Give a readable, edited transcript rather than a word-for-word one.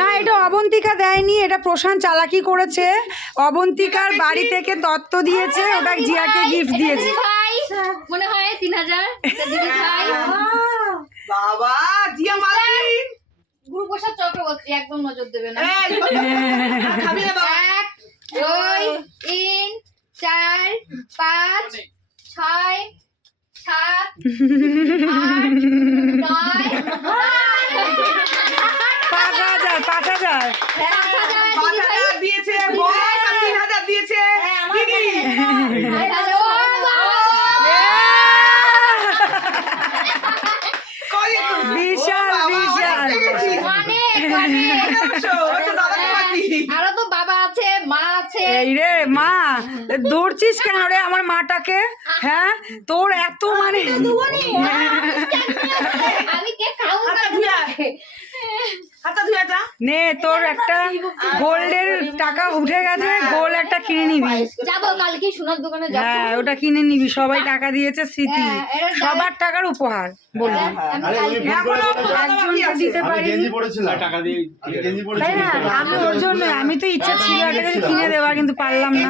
না, এটা অবন্তিকা দেয়নি, এটা প্রশান্ত চালাকি করেছে। অবন্তিকার বাড়ি থেকে তত্ত্ব দিয়েছে, ওটা জিয়াকে গিফট দিয়েছে। ভাই মনে হয় 3000 দিদি ভাই। বাবা জিয়া মালকিন গুরুপ্রসাদ চক্রবর্তী একদম নজর দেবে না। খাবি না বাবা। 1 2 3 4 5 6 7 8 9 5,000 5,000 দিয়েছে বস, আর 3,000 দিয়েছে দিদি। কই বিশাল বিশাল। আরো তো বাবা আছে, মা আছে। এই রে মা, ধরছিস কেন রে আমার মাটাকে? হ্যাঁ, তোর এত মানে আমি কে খাবো নে, তোর একটা গোল্ডের টাকা উঠে গেছে, গোল্ড একটা কিনে নিবি। যাবো কালকে সোনার দোকানে যাবো। হ্যাঁ, ওটা কিনে নিবি, সবাই টাকা দিয়েছে, স্মৃতি হ্যাঁ, এটা সবার টাকার উপহার বলবি। আমি আরে কালকে উনি ভুল করে বলেছে। একজনকে দিতে আমি পারি গেঞ্জি পরেছিলাম টাকা দিয়ে আমি গেঞ্জি তাই পরেছিলাম না? আমি ওর জন্য, আমি তো ইচ্ছা ছিল একটা কিছু কিনে দেওয়ার, কিন্তু পারলাম না।